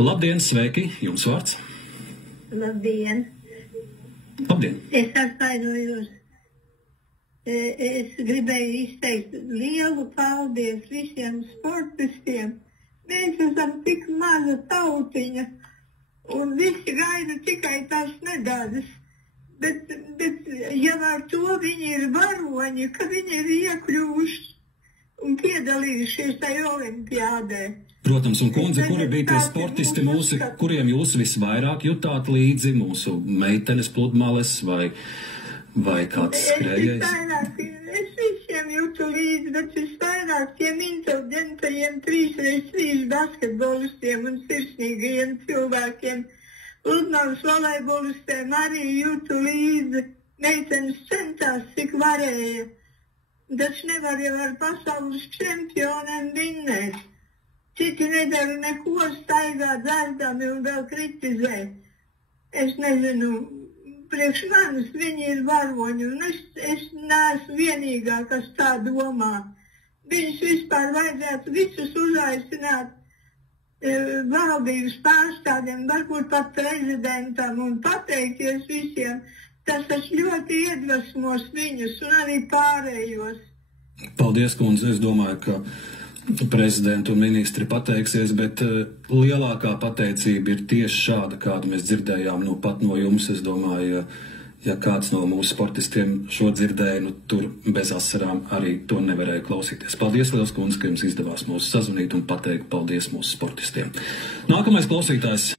Labdien, sveiki, jums vārds. Labdien. Labdien. Es atvainojos. Es gribēju izteikt lielu paldies visiem sportistiem. Mēs esam tik maza tautiņa, un visi gaida tikai tās medaļas. Bet jau ar to viņi ir varoņi, ka viņi ir iekļuvuši un piedalījušies tajā olimpiādē. Protams, un kundze, kuri bija tie sportisti mūsu, kuriem jūs visvairāk jutāt līdzi, mūsu meitenes pludmales vai kāds skrējējs? Es visiem jūtu līdzi, bet visvairāk tiem inteliģentajiem 3x3 basketbolistiem un sirsnīgajiem cilvēkiem. Pludmales volejbolistiem arī jūtu līdzi. Meitenes centās, cik varēja. Taču nevar jau ar pasaules čempioniem vinnēt. Citi nedara neko, staigā dzērdami un vēl kritizē. Es nezinu, priekš manis viņi ir varoņi, un es neesmu vienīgā, kas tā domā. Viņus vispār vajadzētu visus uzaicināt valdības pārstāvjiem, varbūt pat prezidentam un pateikties visiem. Tas ļoti iedvesmos viņus un arī pārējos. Paldies, kundze. Es domāju, ka prezidenti un ministri pateiksies, bet lielākā pateicība ir tieši šāda, kādu mēs dzirdējām pat no jums. Es domāju, ja kāds no mūsu sportistiem šo dzirdēja, tur bez asarām arī to nevarēja klausīties. Paldies, liels kundze, ka jums izdevās mūs sazvanīt un pateikt paldies mūsu sportistiem. Nākamais klausītājs.